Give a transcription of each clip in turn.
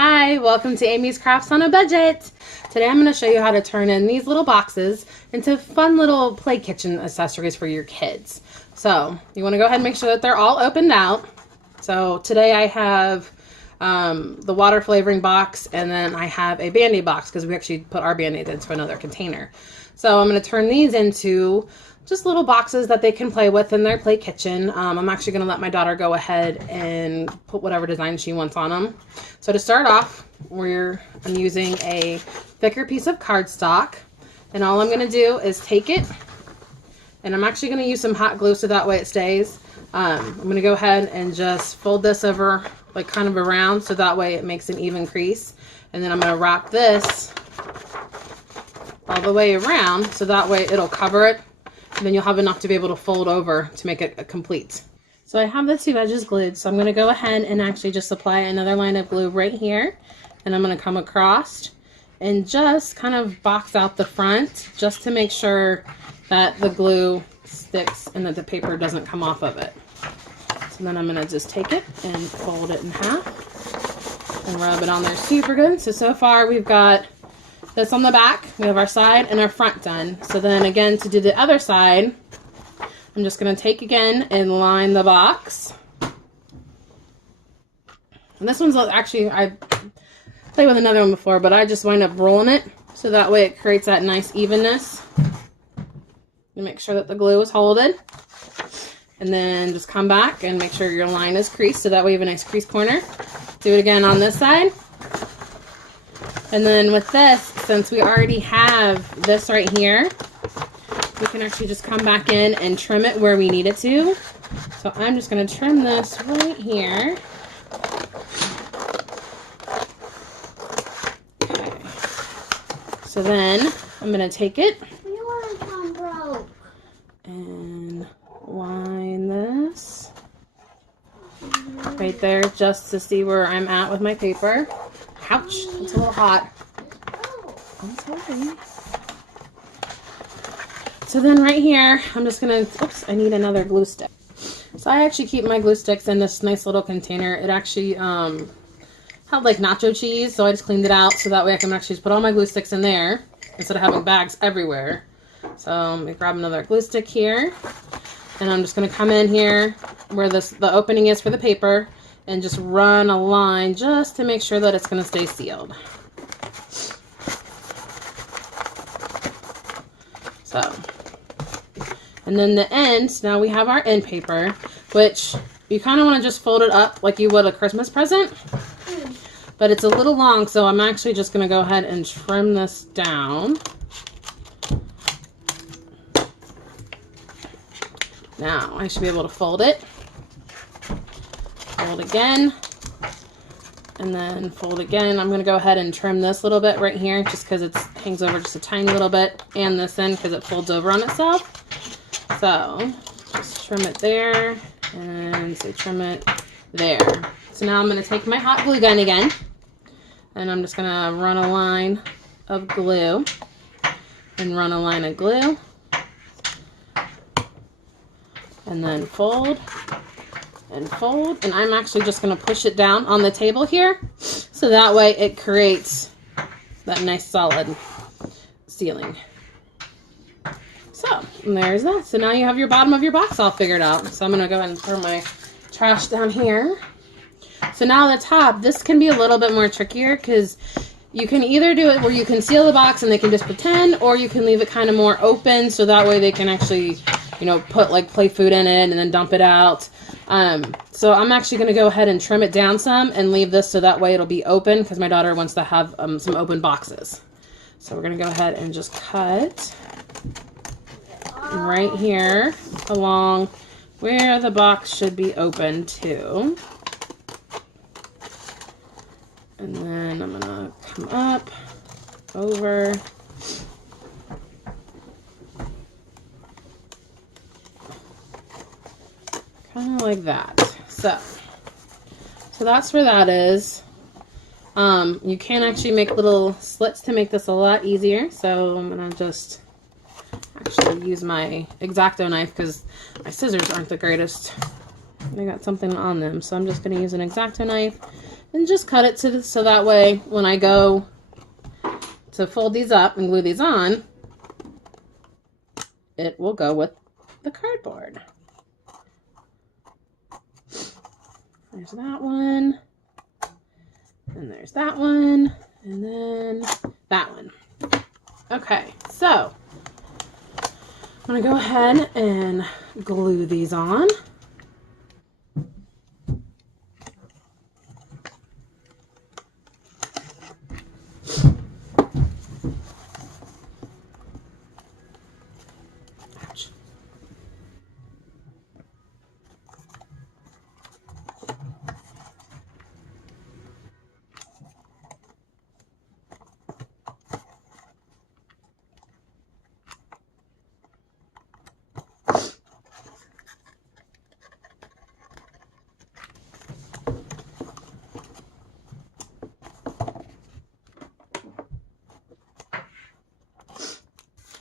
Hi, welcome to Amy's Crafts on a Budget. Today I'm going to show you how to turn in these little boxes into fun little play kitchen accessories for your kids. So you want to go ahead and make sure that they're all opened out. So today I have the water flavoring box, and then I have a Band-Aid box because we actually put our Band-Aids into another container. So I'm going to turn these into just little boxes that they can play with in their play kitchen. I'm actually going to let my daughter go ahead and put whatever design she wants on them. So to start off, I'm using a thicker piece of cardstock, and all I'm going to do is take it, and I'm actually going to use some hot glue so that way it stays. I'm going to go ahead and just fold this over like kind of around so that way it makes an even crease, and then I'm going to wrap this all the way around so that way it'll cover it. And then you'll have enough to be able to fold over to make it complete. So I have the two edges glued, so I'm going to go ahead and actually just apply another line of glue right here. And I'm going to come across and just kind of box out the front just to make sure that the glue sticks and that the paper doesn't come off of it. So then I'm going to just take it and fold it in half and rub it on there super good. So far we've got this on the back, we have our side and our front done. So then again, to do the other side, I'm just going to take again and line the box. And this one's actually, I played with another one before, but I just wind up rolling it so that way it creates that nice evenness. You make sure that the glue is holding. And then just come back and make sure your line is creased so that way you have a nice crease corner. Do it again on this side. And then with this, since we already have this right here, we can actually just come back in and trim it where we need it to. So I'm just going to trim this right here. Okay. So then I'm going to take it and line this right there just to see where I'm at with my paper. Ouch, it's a little hot. I'm sorry. So then right here, I'm just gonna, oops, I need another glue stick. So I actually keep my glue sticks in this nice little container. It actually had like nacho cheese, so I just cleaned it out so that way I can actually just put all my glue sticks in there instead of having bags everywhere. So let me grab another glue stick here, and I'm just gonna come in here where the opening is for the paper and just run a line just to make sure that it's going to stay sealed. So, and then the end, now we have our end paper, which you kind of want to just fold it up like you would a Christmas present, but it's a little long, so I'm actually just going to go ahead and trim this down. Now, I should be able to fold it. Fold again, and then fold again. I'm going to go ahead and trim this little bit right here just because it hangs over just a tiny little bit, and this end because it folds over on itself. So just trim it there, and so trim it there. So now I'm going to take my hot glue gun again, and I'm just going to run a line of glue and run a line of glue, and then fold and fold, and I'm actually just going to push it down on the table here so that way it creates that nice solid ceiling. So there's that. So now you have your bottom of your box all figured out. So I'm going to go ahead and throw my trash down here. So now the top, this can be a little bit more trickier because you can either do it where you can seal the box and they can just pretend, or you can leave it kind of more open so that way they can actually, you know, put like play food in it and then dump it out. So I'm actually going to go ahead and trim it down some and leave this so that way it'll be open because my daughter wants to have some open boxes. So we're going to go ahead and just cut right here along where the box should be open to. And then I'm going to come up, over, kind of like that. So that's where that is. You can actually make little slits to make this a lot easier. So I'm going to just actually use my X-Acto knife because my scissors aren't the greatest. They got something on them. So I'm just going to use an X-Acto knife and just cut it so that way when I go to fold these up and glue these on, it will go with the cardboard. There's that one, and there's that one, and then that one. Okay, so I'm gonna go ahead and glue these on. Ouch.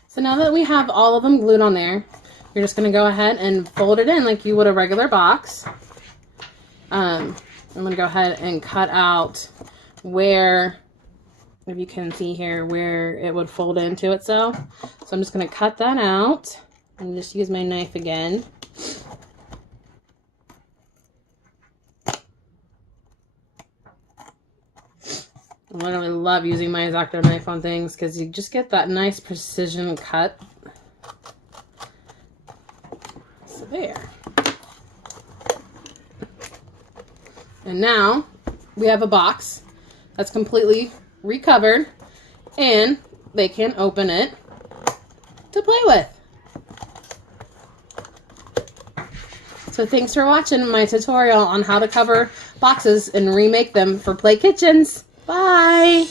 So now that we have all of them glued on there, you're just going to go ahead and fold it in like you would a regular box. I'm going to go ahead and cut out where, if you can see here, where it would fold into itself. So I'm just going to cut that out and just use my knife again. I literally love using my X-Acto knife on things because you just get that nice precision cut. So there. And now we have a box that's completely recovered and they can open it to play with. So thanks for watching my tutorial on how to cover boxes and remake them for play kitchens. Bye!